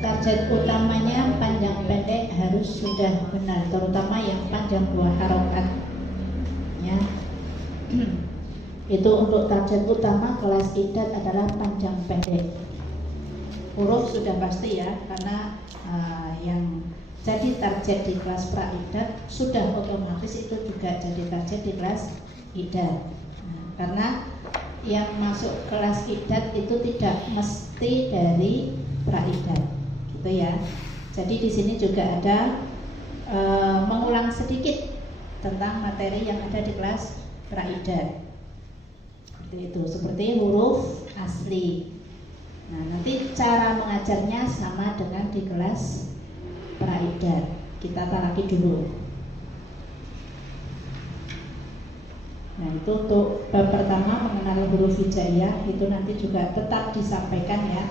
target utamanya panjang pendek harus sudah benar, terutama yang panjang buah harokat ya. Itu untuk target utama kelas idat adalah panjang pendek. Huruf sudah pasti ya, karena yang jadi target di kelas pra-idat sudah otomatis itu juga jadi target di kelas idat. Karena yang masuk kelas idat itu tidak mesti dari pra-idat, gitu ya. Jadi di sini juga ada mengulang sedikit tentang materi yang ada di kelas pra-idat. Itu seperti huruf asli. Nah, nanti cara mengajarnya sama dengan di kelas pra-idat. Kita taraki dulu. Nah, itu untuk bab pertama mengenal huruf hijaiyah, itu nanti juga tetap disampaikan ya.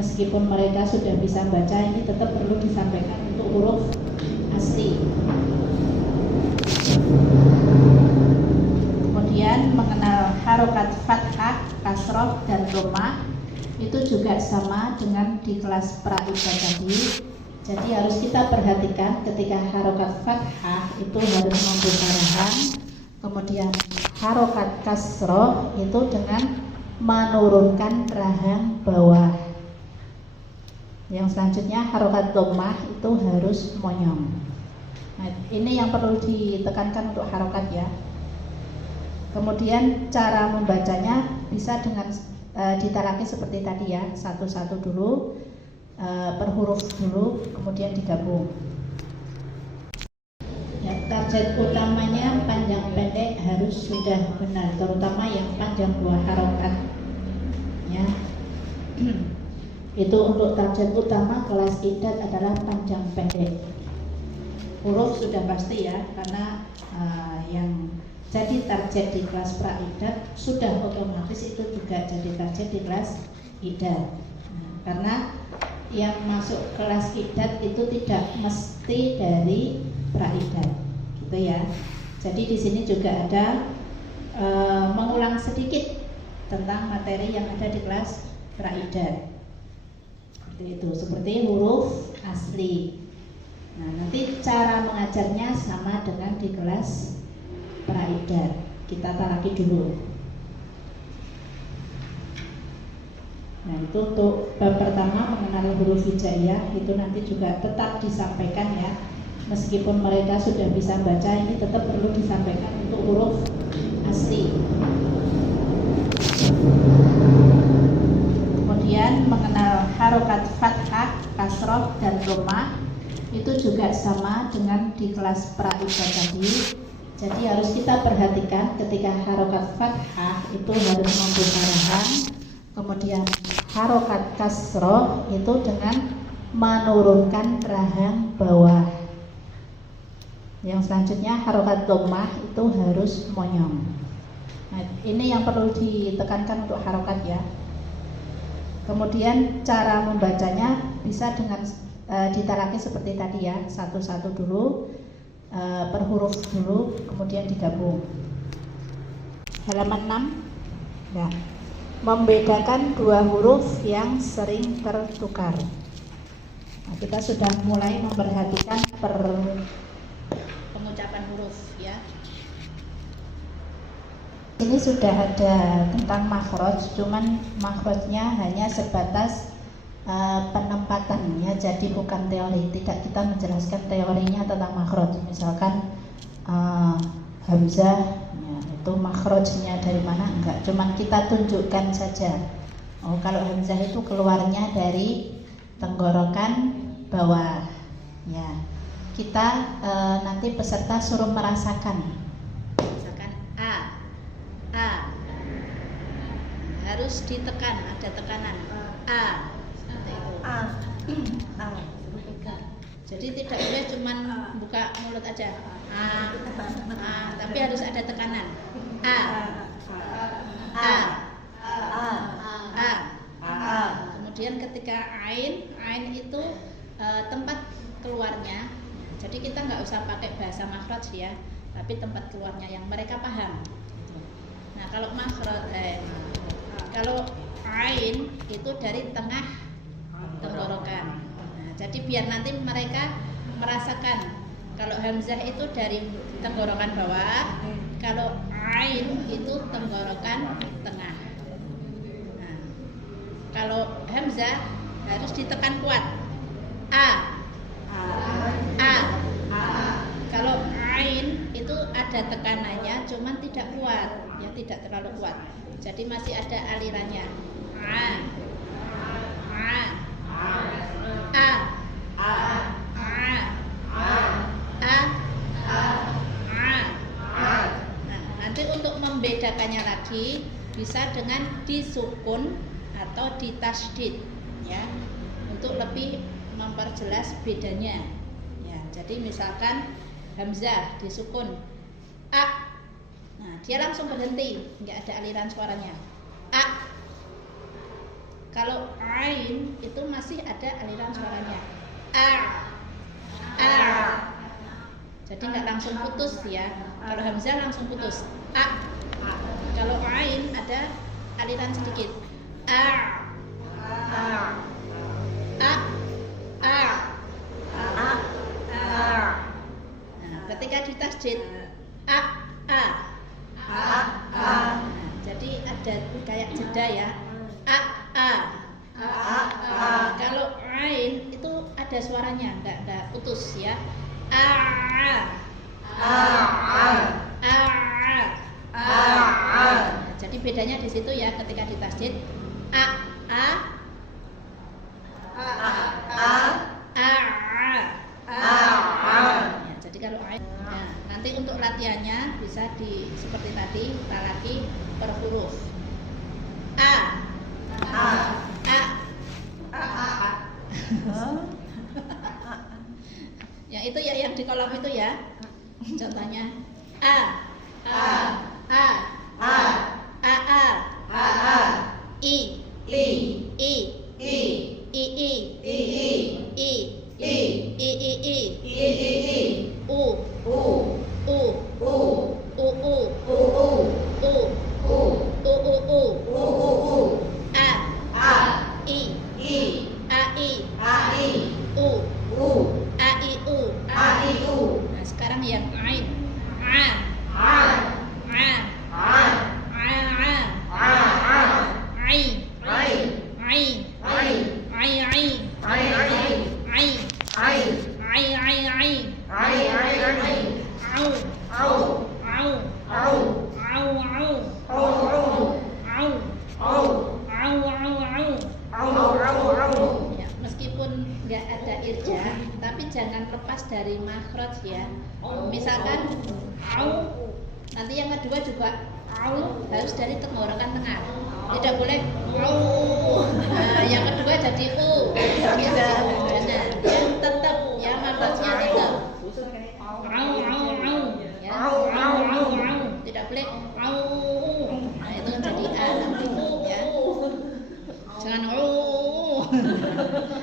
Meskipun mereka sudah bisa baca, ini tetap perlu disampaikan untuk huruf asli. Kemudian mengenal harokat fathah, kasroh, dan dhammah, itu juga sama dengan di kelas pra-idat tadi. Jadi harus kita perhatikan ketika harokat fathah itu harus membuka rahang. Kemudian harokat kasroh itu dengan menurunkan rahang bawah. Yang selanjutnya harokat dhammah itu harus monyong. Nah, ini yang perlu ditekankan untuk harokat ya. Kemudian cara membacanya bisa dengan ditaraki seperti tadi ya, satu-satu dulu, per huruf dulu, kemudian digabung. Ya, target utamanya panjang pendek harus sudah benar, terutama yang panjang buah harokat ya. Itu untuk target utama kelas idat adalah panjang pendek. Huruf sudah pasti ya, karena yang jadi target di kelas pra-idat sudah otomatis itu juga jadi target di kelas idat. Karena yang masuk kelas idat itu tidak mesti dari pra-idat, gitu ya. Jadi di sini juga ada mengulang sedikit tentang materi yang ada di kelas pra-idat. Itu seperti huruf asli. Nah, nanti cara mengajarnya sama dengan di kelas pra-idat. Kita taraki dulu. Nah, itu untuk bab pertama mengenal huruf hijaiyah, itu nanti juga tetap disampaikan ya. Meskipun mereka sudah bisa baca, ini tetap perlu disampaikan untuk huruf asli. Kemudian mengenal harokat fathah, kasroh, dan dhammah, itu juga sama dengan di kelas pra-idat tadi. Jadi harus kita perhatikan ketika harokat fathah itu harus membuka rahang. Kemudian harokat kasroh itu dengan menurunkan rahang bawah. Yang selanjutnya harokat dhammah itu harus monyong. Nah, ini yang perlu ditekankan untuk harokat ya. Kemudian cara membacanya bisa dengan ditaraki seperti tadi ya, satu-satu dulu, per huruf dulu, kemudian digabung. Halaman 6 ya. Membedakan dua huruf yang sering tertukar. Nah, kita sudah mulai memperhatikan pengucapan huruf ya. Ini sudah ada tentang makhraj, cuman makhrajnya hanya sebatas penempatan ya, jadi bukan teori. Tidak kita menjelaskan teorinya tentang makhraj. Misalkan hamzah ya, itu makhrajnya dari mana, enggak, cuman kita tunjukkan saja. Oh, kalau hamzah itu keluarnya dari tenggorokan bawah ya. Kita nanti peserta suruh merasakan. Misalkan a harus ditekan, ada tekanan a. Jadi tidak boleh cuman buka mulut aja tapi harus ada tekanan a. Kemudian ketika ain itu tempat keluarnya, jadi kita nggak usah pakai bahasa makhraj ya, tapi tempat keluarnya yang mereka paham. Nah, kalau makhraj kalau ain itu dari tengah tenggorokan. Jadi biar nanti mereka merasakan kalau hamzah itu dari tenggorokan bawah, kalau ain itu tenggorokan tengah. Nah, kalau hamzah harus ditekan kuat. A. Kalau ain itu ada tekanannya, cuman tidak kuat, ya tidak terlalu kuat. Jadi masih ada alirannya. A. Nanti untuk membedakannya lagi bisa dengan disukun atau ditasydid, ya, untuk lebih memperjelas bedanya. Ya, jadi misalkan hamzah disukun a, nah dia langsung berhenti, nggak ada aliran suaranya. A. Kalau ain itu masih ada aliran suaranya. A. Jadi nggak langsung putus ya. Kalau hamzah langsung putus. A. Kalau ain ada aliran sedikit. A. Nah, ketika ditasydid a. Nah, jadi ada kayak jeda ya. A. Kalau ain itu ada suaranya, nggak putus ya. Jadi bedanya di situ ya, ketika ditasydid a. Ya, jadi kalau ain, nah, nanti untuk latihannya bisa seperti tadi, kita lagi per huruf. Yang itu ya, yang di kolom itu ya. Contohnya a. Nah, sekarang yang ain. Ya, meskipun nggak ada irja, tapi jangan lepas dari makhraj ya. Misalkan au, nanti yang kedua juga au harus dari tenggorokan tengah. Tidak boleh au. Nah, yang kedua jadi u. Jangan. Yang tetap ya makhrajnya tetap. Au. Tidak boleh au. Nah, itu kan jadi a nanti ya. Jangan au.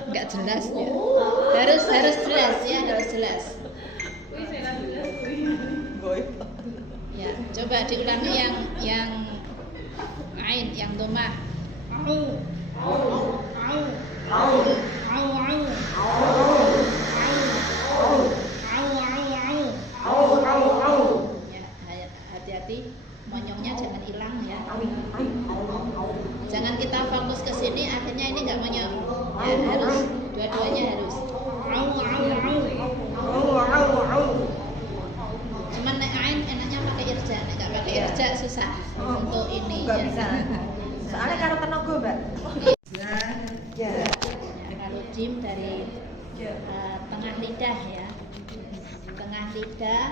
Enggak jelas ya. Harus jelas ya, harus jelas. Ya, coba diulangi yang ain, yang domah. Ya, hati-hati monyongnya jangan hilang ya. Jangan kita fokus ke sini akhirnya ini nggak monyong. Ya, harus dua-duanya harus. Cuman naik ain enaknya pakai irja, nggak pakai irja susah untuk ini ya. Bisa. Soalnya karo tenaga, Mbak. Ya, kalau jim dari tengah lidah ya. Tengah lidah,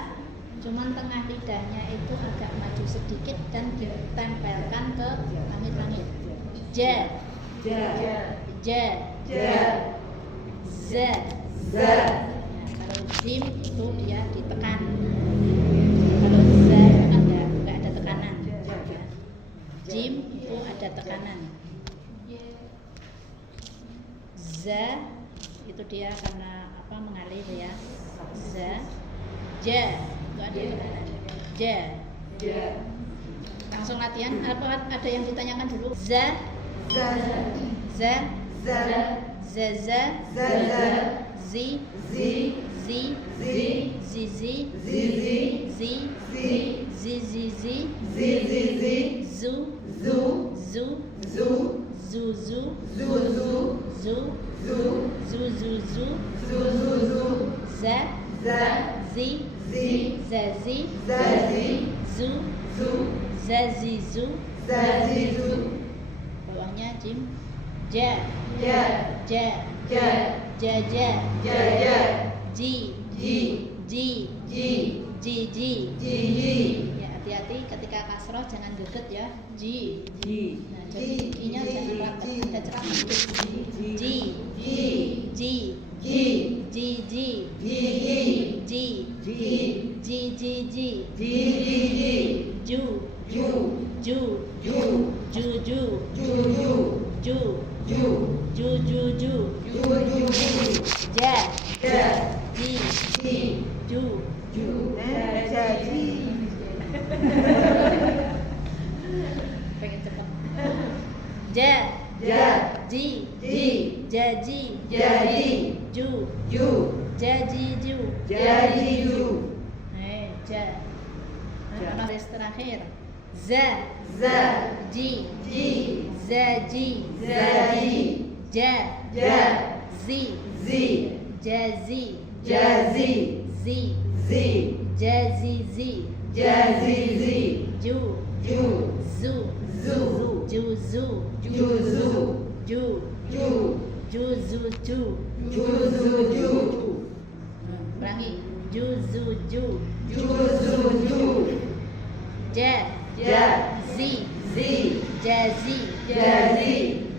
cuman tengah lidahnya itu agak maju sedikit dan ditempelkan ke langit-langit. Ja. Z. Kalau jim itu dia ditekan. Kalau z nggak ada tekanan. Jim itu ada tekanan. Z itu dia karena apa, mengalir ya. Z. Ja itu ada tekanan. Ja. Langsung latihan. Apa ada yang ditanyakan dulu? Z. zaza, zi, zi, zizi, zizizi, zu, zuzu, zuzuzu, za, zi, zazi, zu, zazizu, bawahnya jim, ja, jaja, ji, ya hati-hati ketika kasroh jangan geget ya, ji. Nah jadi giginya jangan rapat, ada cerak sedikit, pengen cepet. Jaji, ju, jajiju. Ja. Baris terakhir. Za, ji, zaji, ja, zi, jazi, zi, jazizi, ju, zu, juzu, juzuju. Ulangi. Juzuju. Ja, zi, jazi,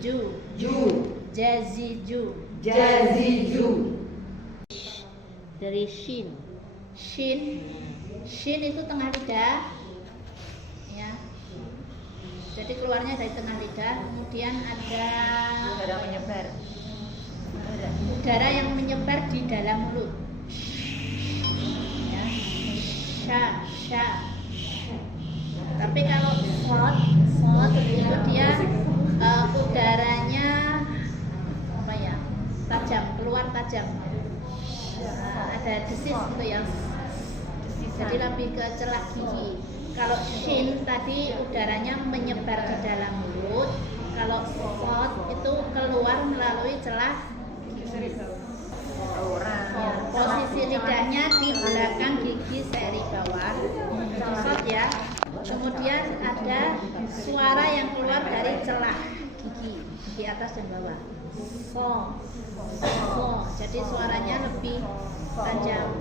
ju, jaziju. Dari shin itu tengah lidah ya, jadi keluarnya dari tengah lidah, kemudian ada udara yang menyebar di dalam mulut ya. Sha. Tapi kalau sod itu dia udaranya apa ya, tajam, keluar tajam. Ada desis gitu ya, jadi lebih ke celah gigi. Kalau shin tadi udaranya menyebar di dalam mulut, kalau sod itu keluar melalui celah ya, posisi lidahnya di belakang gigi seri bawah, sod ya. Kemudian ada suara yang keluar dari celah gigi di atas dan bawah, so. Jadi suaranya lebih tajam.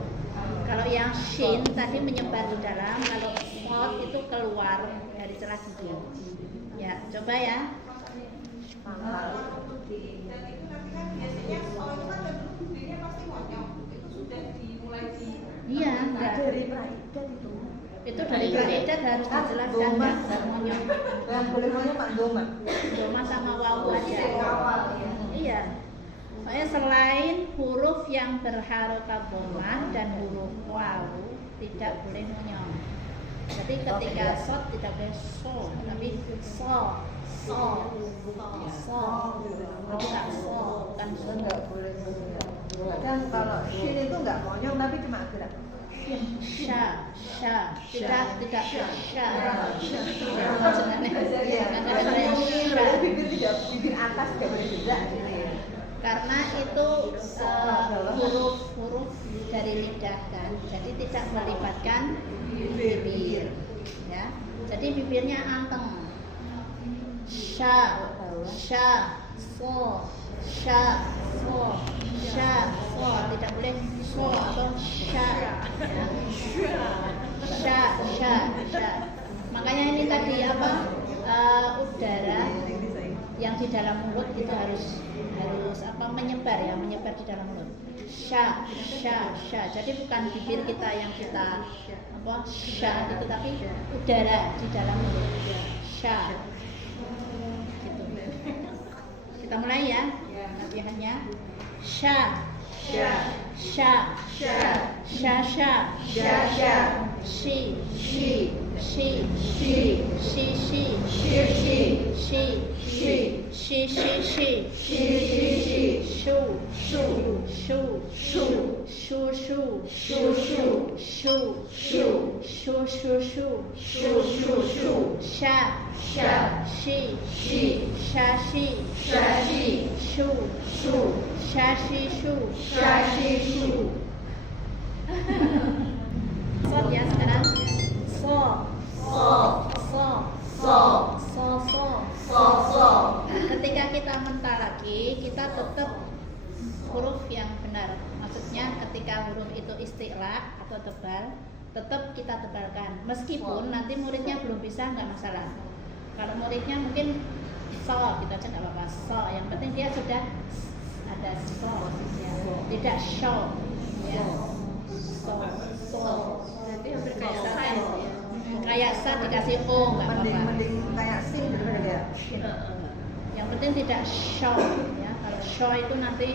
Kalau yang shin tadi menyebar di dalam, kalau sod itu keluar dari celah gigi. Ya, coba ya. Iya, enggak. Itu dari kaidah harus dijelaskan kan, monyong. Yang boleh monyong Pak Doma sama wawu aja. Iya. Soalnya selain huruf yang berharokat dhammah dan huruf wawu tidak boleh monyong. Jadi ketika sod tidak boleh so, tapi so. Tidak so, bukan so. Enggak boleh. Kadang kalau shin itu enggak monyong tapi cuma gerak. Sha, tidak sha. Bibir atas enggak boleh gerak gitu ya. Karena itu huruf-huruf dari lidah kan, jadi tidak melibatkan bibir ya. Jadi bibirnya anteng. Sha, so, tidak boleh so atau sha ya. Sha. Makanya ini tadi apa, udara yang di dalam mulut itu harus apa, menyebar di dalam mulut. Sha. Jadi bukan bibir kita yang kita apa sha itu, tapi udara di dalam mulut. Sha. Gitu. Kita mulai ya latihannya. Sha. Shi. she, she, she, she, she, she, she, she, she, shoe, shoe, shoe, shoe, shoe, shoe, shoe, shoe, shoe, shoe, shoe, shoe, shoe, shoe, sha, sha, she, she, shashi, shashi, shoe, shoe, shashi, shoe. shashi, shoe. Stop ya sekarang. So, So. Ketika kita mentah lagi, kita tetap huruf yang benar. Maksudnya ketika huruf itu istilah atau tebal, tetap kita tebalkan. Meskipun nanti muridnya belum bisa, nggak masalah. Kalau muridnya mungkin so, gitu aja nggak apa-apa. So, yang penting dia sudah ada so, ya. Tidak show, ya. So. Jadi hampir kayak sign ya. Kayak sa dikasih o, nggak apa-apa. Mending kayak sing daripada ya. Yang penting tidak show, ya. Kalau show itu nanti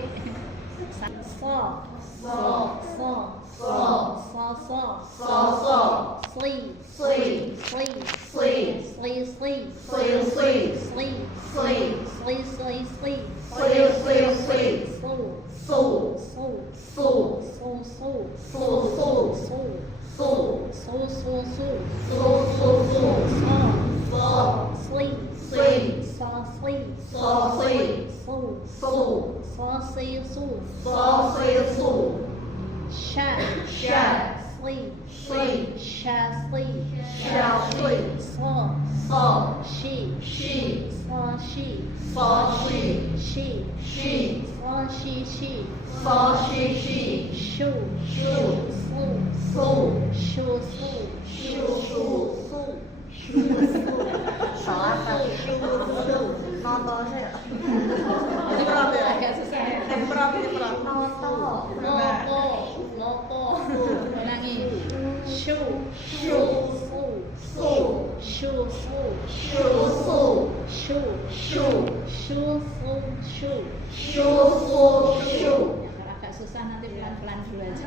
agak susah, nanti pelan-pelan dulu aja.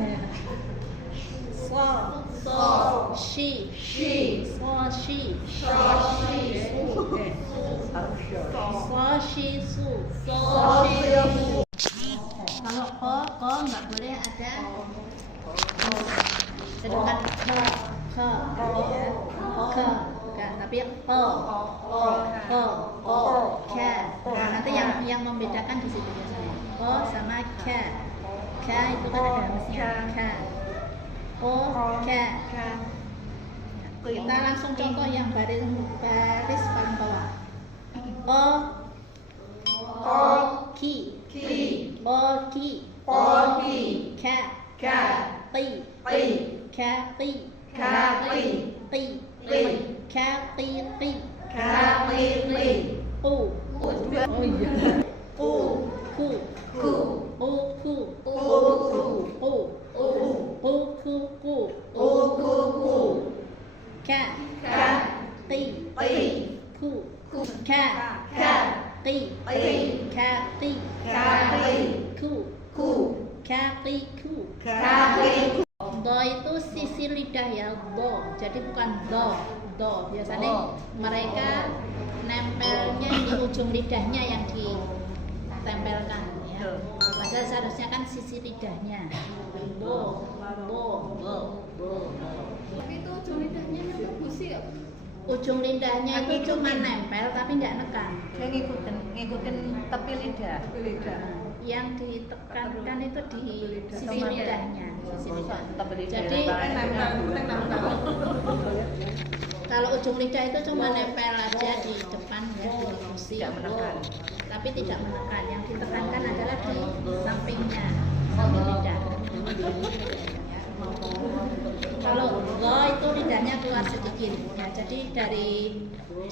She, kalau ko nggak boleh ada dekat ke, ya. Ke, bukan, tapi ko, ke. Nah, nanti yang membedakan di situ biasanya. Ko sama ke. Ke itu kan ada mesinnya ke. Ko, ke. Kita langsung contoh yang baris paling bawah. Ki, ka, ti, ku, do itu sisi lidah ya, do. Jadi bukan do. Biasanya mereka nempelnya di ujung lidahnya yang ditempelkan, ya. Padahal seharusnya kan sisi lidahnya. Do. Tapi itu ujung lidahnya nyampe gusi ya? Ujung lidahnya itu cuma nempel tapi nggak nekan. Dia ngikutin tepi lidah. Yang ditekankan itu di sisi lidahnya, Tepi lidah. Jadi kalau ujung lidah itu cuma nempel aja di depan, ya, di gusi, tapi tidak menekan. Yang ditekankan adalah di sampingnya, samping lidah. Kalau go itu lidahnya keluar sedikit, ya. Jadi dari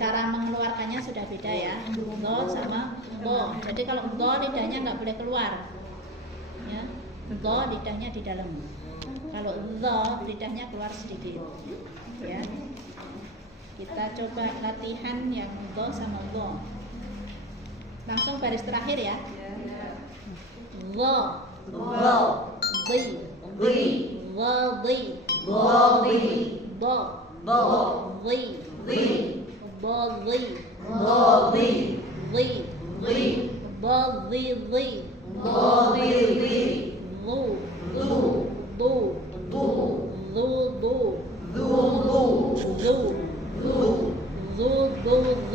cara mengeluarkannya sudah beda, ya. Go sama go. Jadi kalau go lidahnya nggak boleh keluar, ya. Go lidahnya di dalam. Kalau go lidahnya keluar sedikit, ya. Kita coba latihan yang go sama go. Langsung baris terakhir, ya. Go, di, do, ضي ضي ضي ضي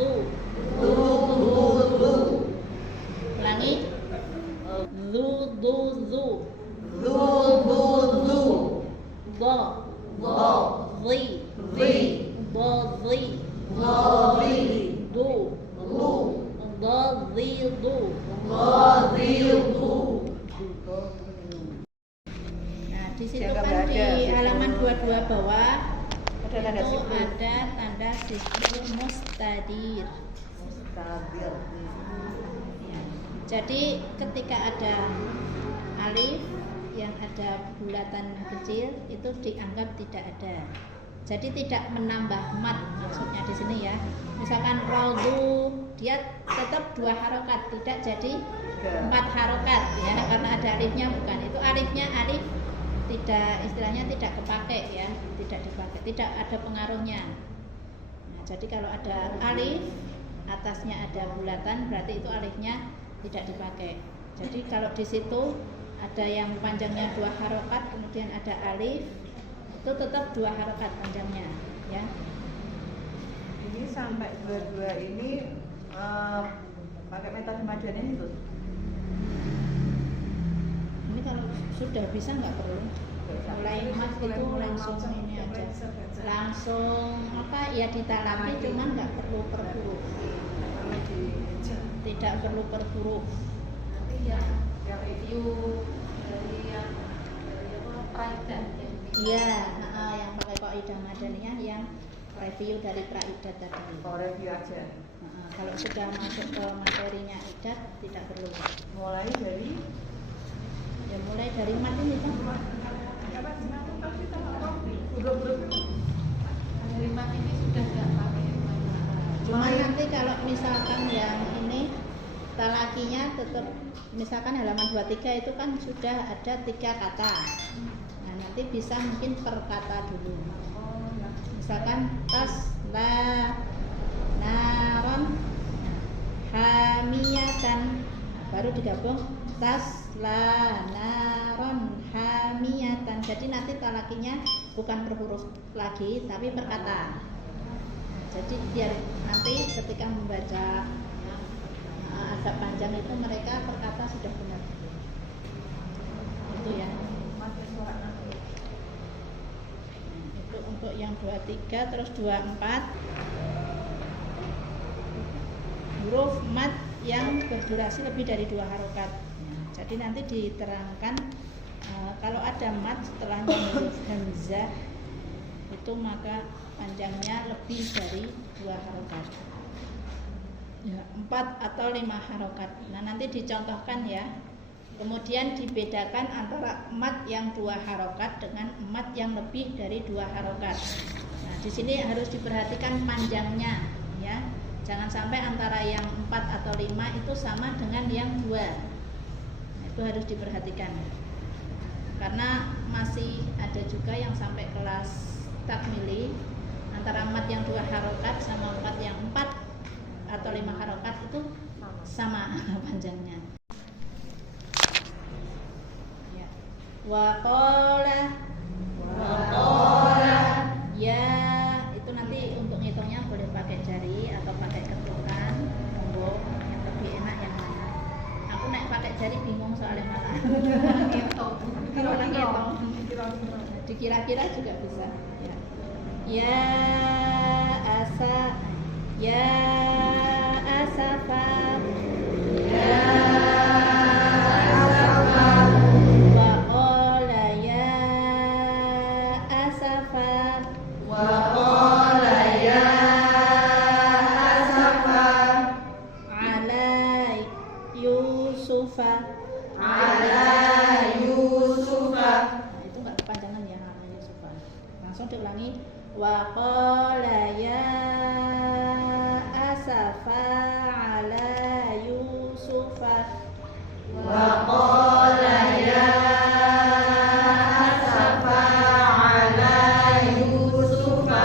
ضو ulangi zu do zi do Nah, di situ kan di halaman 22 bawah Ada tanda itu sifil. ada tanda sifil mustadir. Ya. Jadi ketika ada alif yang ada bulatan kecil itu dianggap tidak ada. Jadi tidak menambah mat maksudnya di sini ya. Misalkan raudu dia tetap 2 harokat, tidak jadi 4 harokat ya karena ada alifnya bukan. Itu alifnya alif tidak istilahnya tidak kepake ya, tidak dipakai, tidak ada pengaruhnya. Nah, jadi kalau ada alif atasnya ada bulatan berarti itu alifnya tidak dipakai. Jadi kalau di situ ada yang panjangnya 2 harokat kemudian ada alif itu tetap 2 harokat panjangnya ya. Ini sampai 22 ini pakai metode maduan ini tuh. Ini kalau sudah bisa nggak perlu mulai mat itu langsung ini aja langsung apa ya ditalaki cuman nggak perlu per huruf, tidak perlu per huruf. Nanti yang review dari yang private Iya, yang pakai kaidah madaniyah yang review dari praidat tadi. Oh, review aja. Kalau sudah masuk ke materinya idat tidak perlu. Mulai dari Ya mulai dari mat ini kan. dari mat ini sudah nggak pakai Cuma nanti kalau misalkan yang ini talakinya tetap misalkan halaman 23 itu kan sudah ada 3 kata. Nah, nanti bisa mungkin per kata dulu. Misalkan tas la naron hamiyatan. Nah, baru digabung tas la naron hamiyatan. Jadi nanti talakinya bukan per huruf lagi tapi per kata. Jadi biar nanti ketika membaca agak panjang itu mereka per kata sudah benar. Itu ya. Itu untuk yang 23 terus 24 huruf mat yang berdurasi lebih dari 2 harokat. Jadi nanti diterangkan kalau ada mat setelahnya huruf hamzah itu maka panjangnya lebih dari 2 harokat. Ya, 4 atau 5 harokat. Nah, nanti dicontohkan ya. Kemudian dibedakan antara mat yang 2 harokat dengan mat yang lebih dari 2 harokat. Nah, di sini harus diperhatikan panjangnya ya. Jangan sampai antara yang 4 atau 5 itu sama dengan yang 2. Nah, itu harus diperhatikan. Karena masih ada juga yang sampai kelas takmili antara mat yang 2 harokat sama mat yang 4 atau 5 harokat itu sama panjangnya. Ya. Waqala ya itu nanti untuk ngitungnya boleh pakai jari atau pakai ketukan monggo yang lebih enak yang mana. Aku naik pakai jari bingung soalnya malah dikira-kira juga bisa ya. Ya asa ya asafa ya asafa wa qala ya asafa wa qala ya asafa ala yusufa Nah, itu enggak kepanjangan ya ala yusufa. Langsung diulangi wa qala ya asafa ala yusufa wa qala ya asafa ala yusufa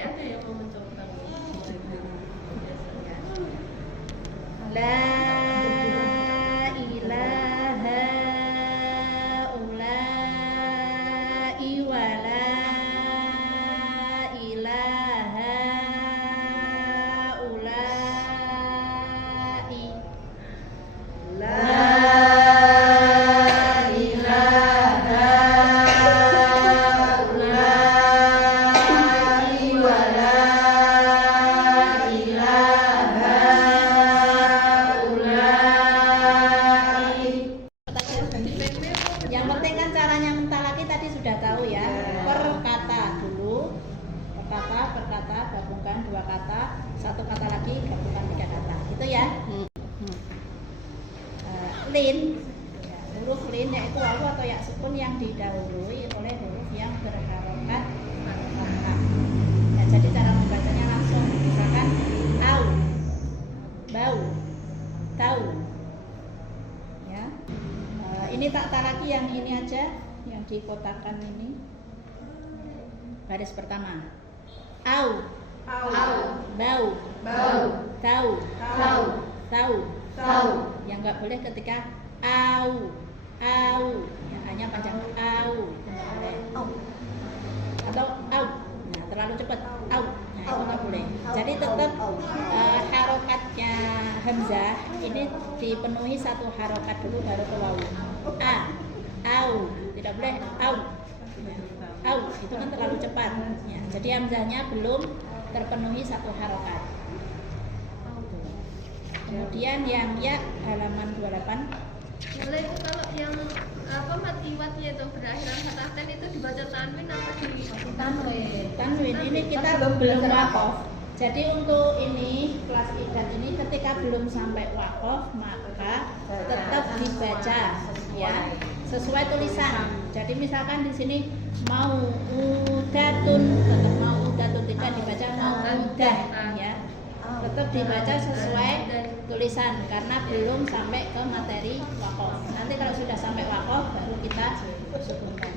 Adik ada yang mau mencoba? La ilaha ulai wa la ilaha ulai. La ilaha ulai wa la ilaha ulai. Yang penting kan caranya mentalaki tadi sudah tahu ya. Per kata dulu. Per kata, gabungkan 2 kata, 1 kata lagi, gabungkan 3 kata. Gitu ya. Lin, ya, huruf lin yaitu wawu atau ya sukun yang didahului oleh huruf yang berharokat fathah. Ya, jadi cara membacanya langsung, misalkan au, bau, tahu. Ya, ini tak lagi yang ini aja, yang dikotakan ini. Baris pertama, au, bau, tahu, tahu. Yang nggak boleh ketika au, ya, hanya panjang au, itu nggak boleh. Atau au, nah terlalu cepat au, nah itu nggak boleh. Jadi tetap harokatnya hamzah ini dipenuhi 1 harokat dulu baru ke wawu. Au, tidak boleh au, itu kan terlalu cepat. Ya, jadi hamzahnya belum terpenuhi 1 harokat. Kemudian yang ya halaman 28. Boleh kalau yang mat iwatnya itu berakhiran fathah itu dibaca tanwin apa di Tanwin ini kita belum wakof. Jadi untuk ini kelas idat ini ketika belum sampai wakof maka tetap dibaca ya sesuai tulisan. Jadi misalkan di sini mau udatun, tetap mau udatun, tidak dibaca mau udah ya. Tetap dibaca sesuai tulisan karena belum sampai ke materi wakof. Nanti kalau sudah sampai wakof baru kita sukunkan.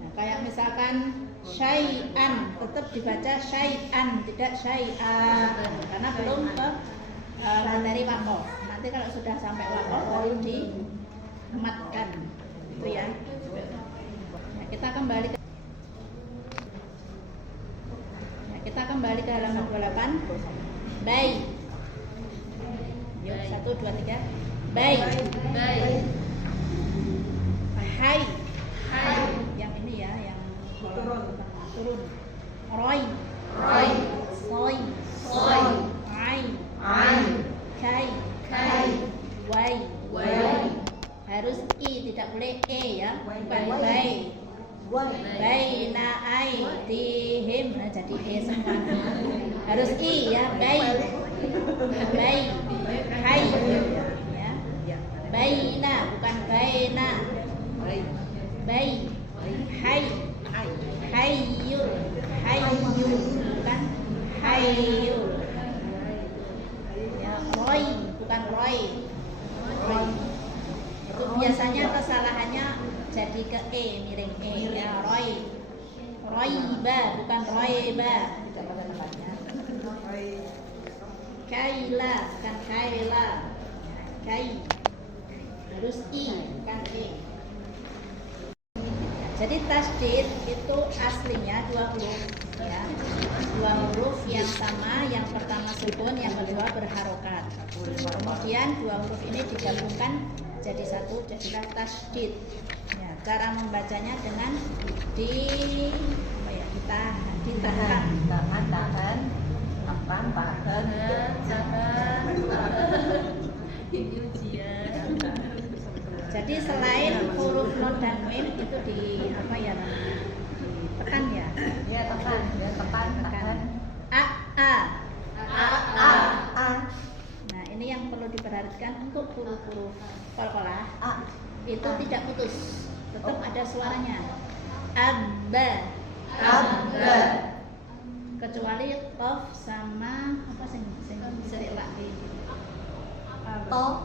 Nah, kayak misalkan syai'an tetap dibaca syai'an, tidak syai'an karena belum ke materi wakof. Nanti kalau sudah sampai wakof baru dimatkan. Itu ya. Nah, kita kembali ke halaman 28. Baik. Yuk, 1, 2, 3. Baik. Hai. Yang ini ya, yang turun. Roy. Soy. Ai. Kai. Wai. Harus i, tidak boleh e ya. Bukan bai. Baina aidihim, nah jadi e semua. Harus i ya, hai ya. Baina bukan baina. Hai. Hayyul bukan hayyul. Ya, roy bukan roy. Itu biasanya kesalahannya jadi ke e, miring e ya, roiba bukan roiba, tidak pada tempatnya. Kaila bukan kaila, kai harus i bukan e. Jadi tasdid itu aslinya 2 huruf ya, 2 huruf yang sama, yang pertama sukun, yang kedua berharokat. Kemudian 2 huruf ini digabungkan jadi 1, jadilah tasdid. Ya, cara membacanya dengan ditahan, ini ujian. Jadi selain huruf nun dan mim itu di apa ya namanya? Ditekan ya. Ya, tekan. A. Nah, ini yang perlu diperhatikan untuk huruf-huruf qalqalah. Itu tidak putus. Tetap ada suaranya. Abba. Kecuali qaf sama apa sing sering lagi. Ako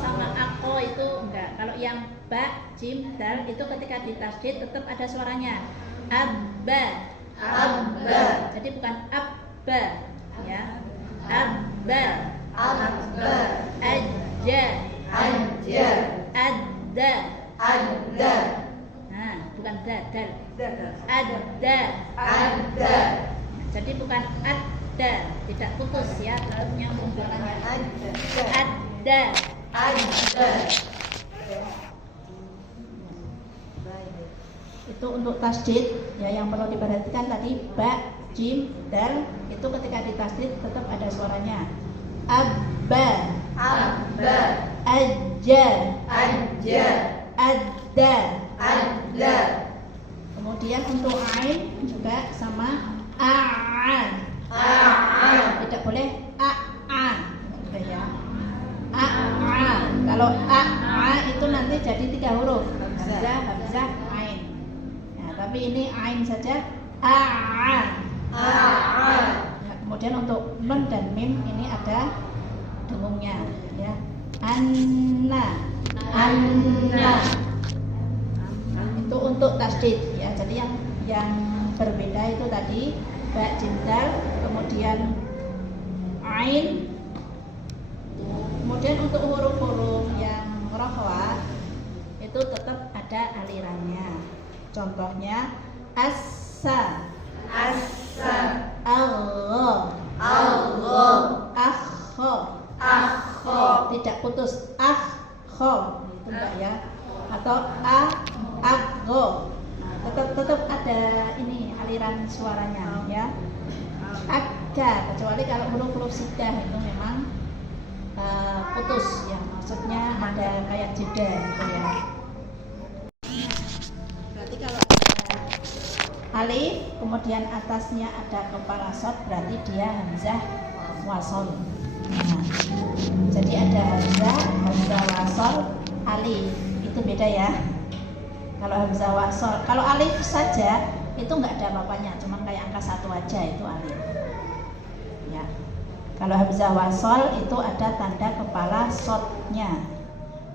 sama ako itu enggak. Kalau yang ba jim, dal itu ketika ditasydid tetap ada suaranya. Abba. Abba. Jadi bukan abba, ya. Abba. Abba. Ajja. Ajja. Adda. Adda. Nah, bukan dal. Dada. Adda. Adda. Jadi bukan adda, tidak putus ya, tetap nyambung suaranya. Adda. Adda. Adda. Itu untuk tasydid ya, yang perlu diperhatikan tadi ba, jim, dal itu ketika ditasydid tetap ada suaranya. Abba. Abba. Ajja. Ajja. Adda. Adda. Kemudian untuk ain juga sama a. Tidak boleh a. Gitu ya. A. Kalau a itu nanti jadi 3 huruf. Hamzah, ain. Nah, tapi ini ain saja a. Nah, kemudian untuk nun dan mim ini ada dengungnya ya. Anna. Itu untuk tasydid ya. Jadi yang berbeda itu tadi ba, jim, dal, kemudian ain. Kemudian untuk huruf-huruf yang rafa itu tetap ada alirannya. Contohnya assa, Allah, akho, tidak putus akho, itu enggak ya. Atau agho, tetap ada ini aliran suaranya ya. Aga, kecuali kalau huruf-huruf sidah itu memang putus ya, maksudnya ada kayak jeda gitu ya. Berarti kalau ada alif kemudian atasnya ada kepala shad berarti dia hamzah wasol. Nah, jadi ada hamzah wasol, alif itu beda ya. Kalau hamzah wasol, kalau alif saja itu nggak ada apa-apanya, cuma kayak angka 1 aja itu alif. Ya. Kalau hamzah wasol itu ada tanda kepala shadnya.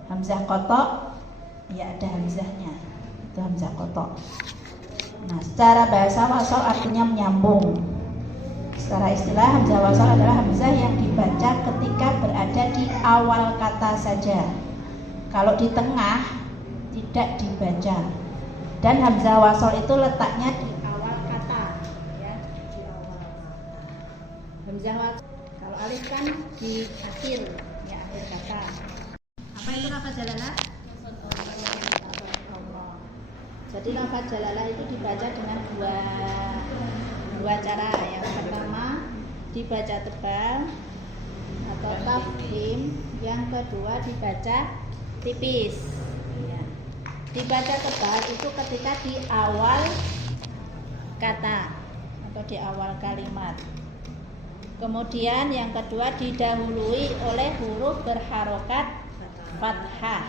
Hamzah kotok ya ada hamzahnya. Itu hamzah kotok. Nah, secara bahasa wasol artinya menyambung. Secara istilah hamzah wasol adalah hamzah yang dibaca ketika berada di awal kata saja. Kalau di tengah tidak dibaca. Dan hamzah wasol itu letaknya di awal kata ya, di awal. Hamzah wasol kalau alif kan di akhir ya, akhir kata. Apa itu lafaz jalalah? Jadi lafaz jalalah itu dibaca dengan dua cara. Yang pertama dibaca tebal atau tafkhim, yang kedua dibaca tipis. Ya. Dibaca tebal itu ketika di awal kata atau di awal kalimat. Kemudian yang kedua didahului oleh huruf berharokat fathah.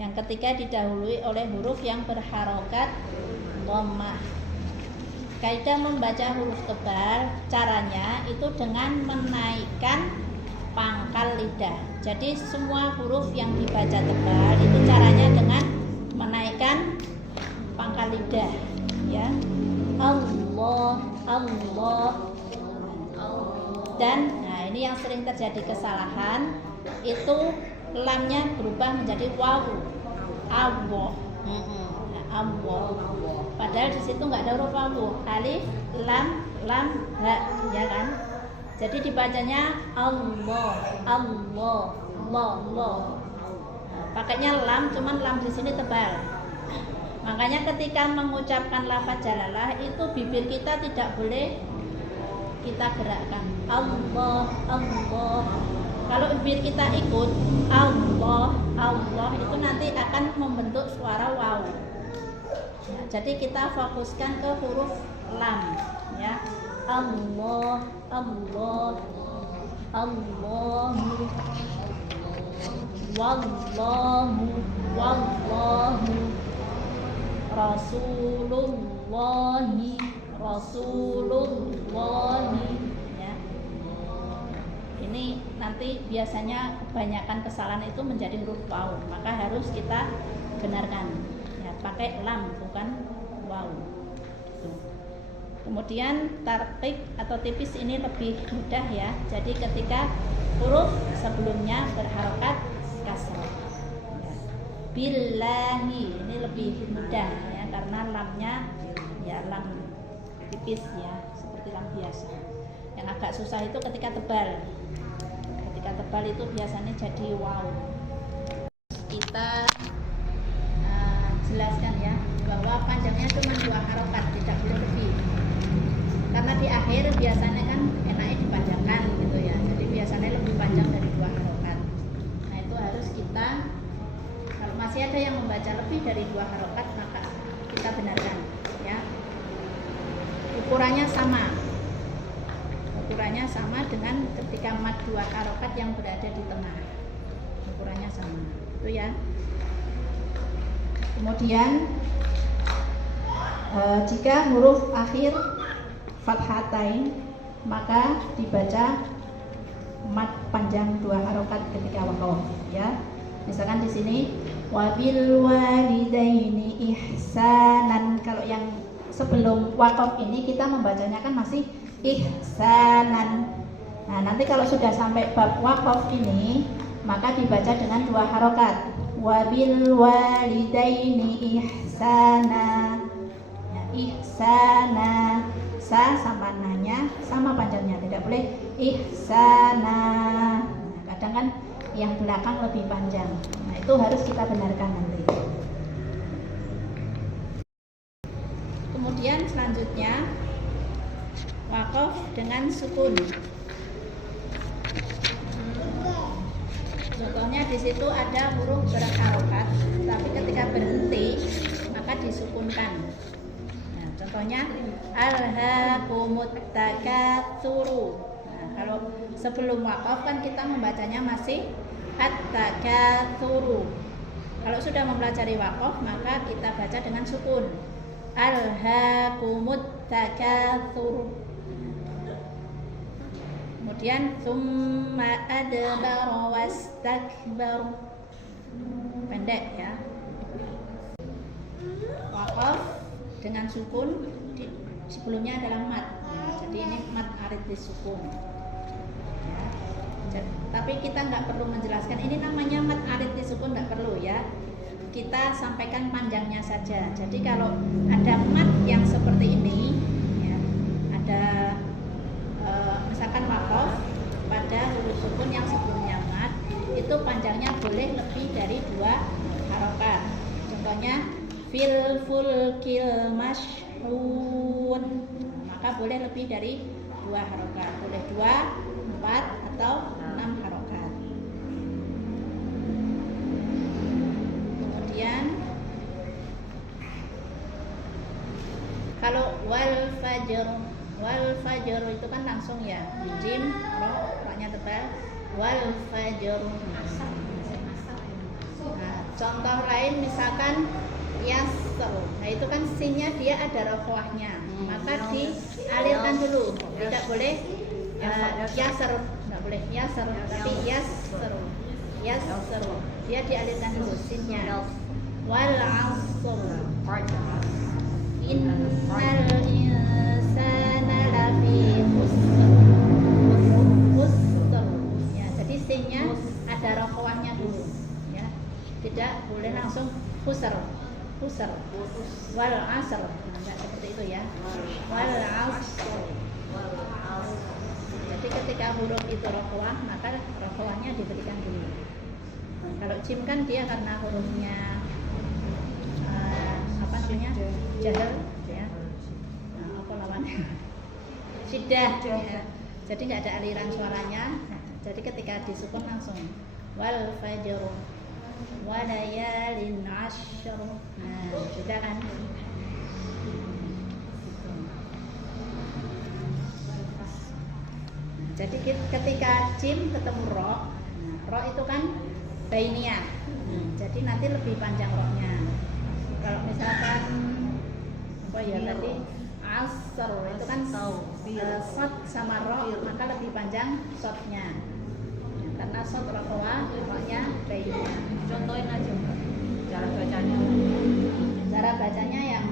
Yang ketiga didahului oleh huruf yang berharokat dhammah. Kaidah membaca huruf tebal caranya itu dengan menaikkan pangkal lidah. Jadi semua huruf yang dibaca tebal itu caranya dengan menaikkan pangkal lidah ya. Allah. Dan nah ini yang sering terjadi kesalahan itu lamnya berubah menjadi waw. Allah. Allah. Padahal di situ nggak ada huruf waw. Alif, lam, ha, ya kan? Jadi dibacanya Allah. Nah, pakainya lam, cuman lam di sini tebal. Makanya ketika mengucapkan lafaz jalalah itu bibir kita tidak boleh kita gerakkan. Allah. Kalau bibir kita ikut Allah itu nanti akan membentuk suara waw. Ya, jadi kita fokuskan ke huruf lam ya. Allah. Wallahu Rasulullahi ya. Ini nanti biasanya kebanyakan kesalahan itu menjadi huruf waw, maka harus kita dibenarkan ya, pakai lam bukan waw gitu. Kemudian tarqiq atau tipis ini lebih mudah ya, jadi ketika huruf sebelumnya berharokat kasrah ya. Billahi ini lebih mudah ya, karena lamnya ya lam tipis ya, seperti lam biasa. Yang agak susah itu ketika tebal. Ketika tebal itu biasanya jadi waw. Kita jelaskan ya bahwa panjangnya cuma 2 harokat, tidak boleh lebih. Karena di akhir biasanya kan enaknya dipanjangkan gitu ya. Jadi biasanya lebih panjang dari 2 harokat. Nah itu harus kita, kalau masih ada yang membaca lebih dari 2 harokat maka kita benarkan ya. Ukurannya sama. Ukurannya sama dengan ketika mad 2 harokat yang berada di tengah. Ukurannya sama. Itu ya. Kemudian jika huruf akhir fathatain maka dibaca mad panjang 2 harokat ketika waqaf ya. Misalkan di sini wabil walidaini ihsanan. Kalau yang sebelum waqaf ini kita membacanya kan masih ihsanan. Nah, nanti kalau sudah sampai bab waqaf ini maka dibaca dengan 2 harokat. Wabil walidaini ihsana. Ya, ihsana. Sa sama nanya sama panjangnya, tidak boleh ihsana. Nah, kadang kan yang belakang lebih panjang. Nah, itu harus kita benarkan nanti. Kemudian selanjutnya waqaf dengan sukun. Contohnya di situ ada huruf berharokat, tapi ketika berhenti maka disukunkan. Nah, contohnya alhaakumut takatsuru. Nah, kalau sebelum waqaf kan kita membacanya masih at-takatsuru. Kalau sudah mempelajari waqaf maka kita baca dengan sukun. Alhaakumut takatsuru. Kemudian summa adbara wastakbar. Pendek ya. Waqaf dengan sukun, sebelumnya adalah mat. Jadi ini mat arid disukun. Ya. Tapi kita nggak perlu menjelaskan ini namanya mat arid disukun, nggak perlu ya. Kita sampaikan panjangnya saja. Jadi kalau ada mat yang seperti ini, ya, ada misalkan waqaf pada huruf sukun yang sebelumnya mat, itu panjangnya boleh lebih dari 2 harokat. Contohnya fil fulkil mashhun, maka boleh lebih dari 2 harokat, boleh 2, 4 atau 6 harokat. Kemudian kalau wal fajr itu kan langsung ya, jim, ro-nya tebal, wal fajr. Nah, contoh lain misalkan yasr. Nah itu kan sinnya dia ada rafa'ahnya, maka dialirkan dulu. Tidak boleh yasr, tidak boleh yasr, tapi yasr. Dia dialirkan dulu sinnya. Wal 'asr. Innal insana lafi khusr. Ya, jadi sinnya ada rafa'ahnya dulu ya. Tidak boleh langsung khusr. Wal 'asr. Enggak seperti itu ya. Wal 'asr. Jadi ketika huruf itu rafa'ah, maka rafa'ahnya diberikan dulu. Kalau jim kan dia karena hurufnya jahal ya. Nah, apa lawannya? Syiddah ya. Jadi nggak ada aliran suaranya. Nah, jadi ketika disukun langsung wal fajr wa layalin 'ashr. Nah, sudah kan? Jadi ketika jim ketemu ro, ro itu kan bainiyah. Jadi nanti lebih panjang ro-nya. Kalau misalkan apa ya tadi asr itu kan sod sama ro, maka lebih panjang sodnya. Karena sod rafa'ah, ro-nya bainiyah. Contohin aja Mbak. Cara bacanya. Cara bacanya yang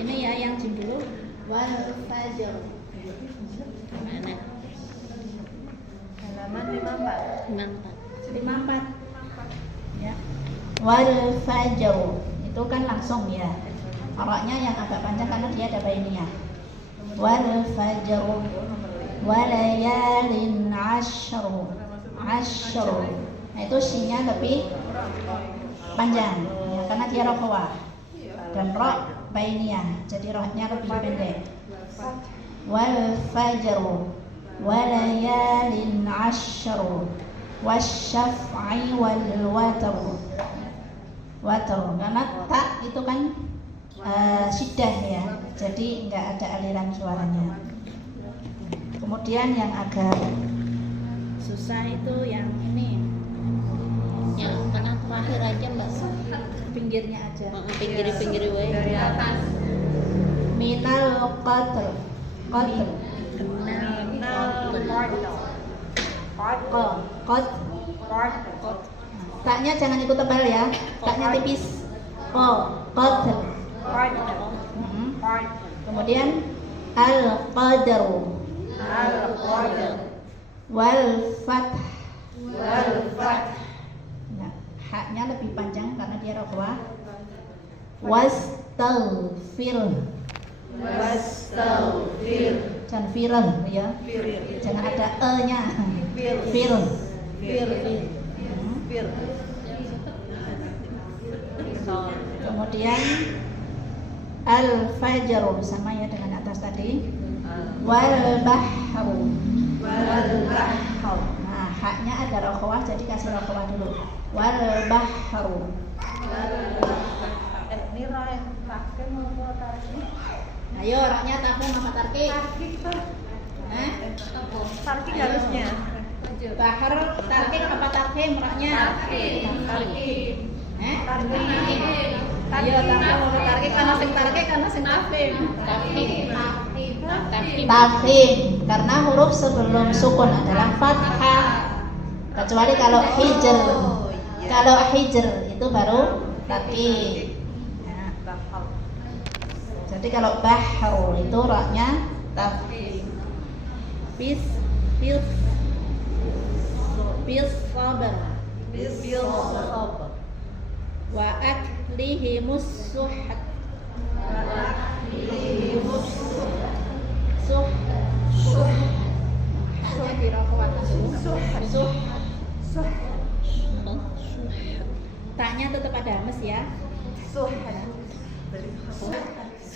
ini ya, yang jim dulu. Wal fajr. Mana? Halaman 54. 54. Ya. Wal fajr. Itu kan langsung ya. Roknya yang agak panjang karena dia ada bainiyah. Wal fajr. Walayalin ashru. Nah itu shinnya lebih panjang ya, karena dia rohwa dan roh bainiyah, jadi rohnya lebih pendek. Wal fajru walayalin ashru wasyaf'i wal watr. Karena tak itu kan syiddah ya, jadi nggak ada aliran suaranya. Kemudian yang agak susah itu yang ini, Yang tengah terakhir aja mbak. pinggirnya aja. Pinggir wae. Dari atas. Minal qatr. Qat. Taknya jangan ikut tebal ya. Taknya tipis. Qatr. Kemudian al-qadru. Wal fath. Nah, haknya lebih panjang karena dia rohwa. Wastaghfir. Jangan firl ya. Jangan ada e-nya. Fir. Kemudian al-fajr sama ya dengan atas tadi. Wal bahru. Nah, haknya ada rokhwah jadi kasih rokhwah dulu. Wal bahru. Ini roh yang pakai mau tarik. Ayo rohnya tafhim sama tarkik. Tarik harusnya. Bahar tarkik apa tafhim rohnya? Tarkik. Ayo tarkik karena sing tarkik karena sing tafhim. Tafhim karena huruf sebelum sukun adalah fathah. Kecuali kalau hijr. Kalau hijr itu baru tarkik. Jadi kalau bahru itu roknya tafhim. Bis sabar. Wa aklihimus suhat. Hanya dirokowat taknya tetap ada hamas ya.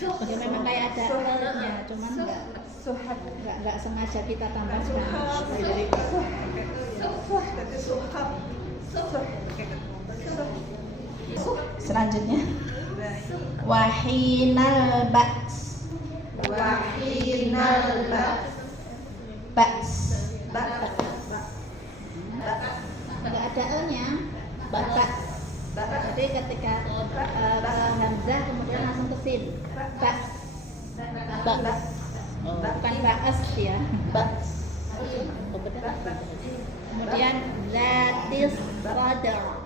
Ya memang kayak ada e-nya, cuman nggak sengaja kita tambahkan. Selanjutnya wahinal ba's. Nggak ada e-nya. Ba's. Jadi ketika hamzah kemudian langsung ke sin. Ba's. Bukan ba'as ya. Ba's. Kemudian zatis sadr.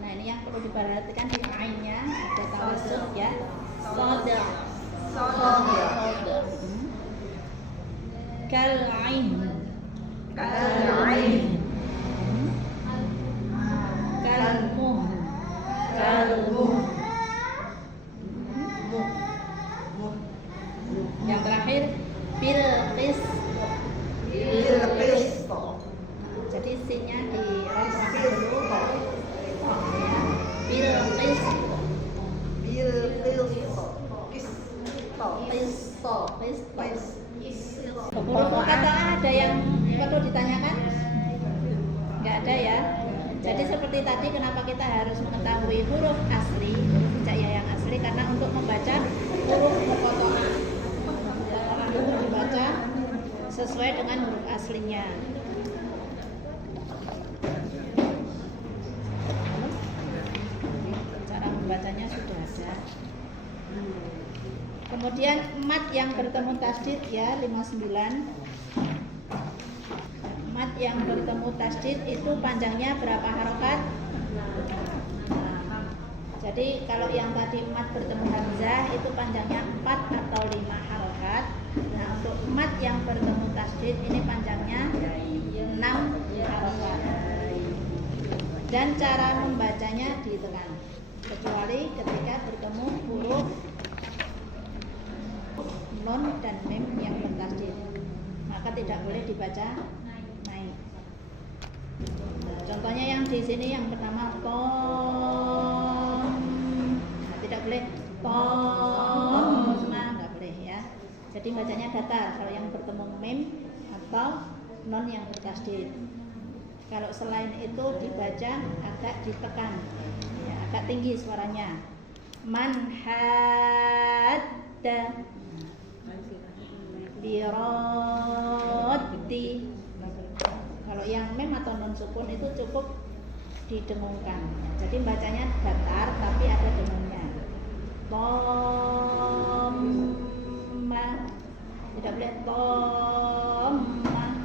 Nah ini yang perlu diperhatikan di ainnya ada tawasud ya. Sadr. Kal ain. Kalmuh. Yang terakhir bilqis. Jadi sinnya dirangkai dulu baru bilqis. Huruf muqatta'ah ada yang perlu ditanyakan? Nggak ada ya. Jadi seperti tadi kenapa kita harus mengetahui huruf asli, huruf hijaiyah yang asli karena untuk membaca huruf muqatta'ah itu dibaca sesuai dengan huruf aslinya. Cara membacanya sudah ada. Kemudian mat yang bertemu tasdid ya 59. Mat mat yang bertemu tasdid itu panjangnya berapa harokat? Jadi kalau yang tadi mat bertemu hamzah itu panjangnya 4 atau 5 harokat. Nah untuk mat yang bertemu tasdid ini panjangnya 6 harokat. Dan cara membacanya ditekan, kecuali ketika bertemu huruf nun dan mim yang bertasdid, maka tidak boleh dibaca naik. Nah, contohnya yang di sini yang pertama tom, nah, tidak boleh tom, nggak boleh ya. Jadi bacanya datar kalau yang bertemu mim atau nun yang bertasdid. Kalau selain itu dibaca agak ditekan, ya, agak tinggi suaranya. Man hadda biroti. Kalau yang mem atau non sukun itu cukup didengungkan. Jadi bacanya datar tapi ada dengungnya. Tomma, tidak boleh tomma.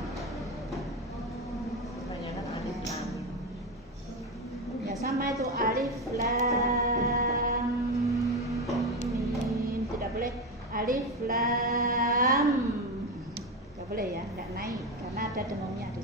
Ya sama itu alif lam mim, tidak boleh alif lam, nggak boleh ya, nggak naik karena ada dengungnya di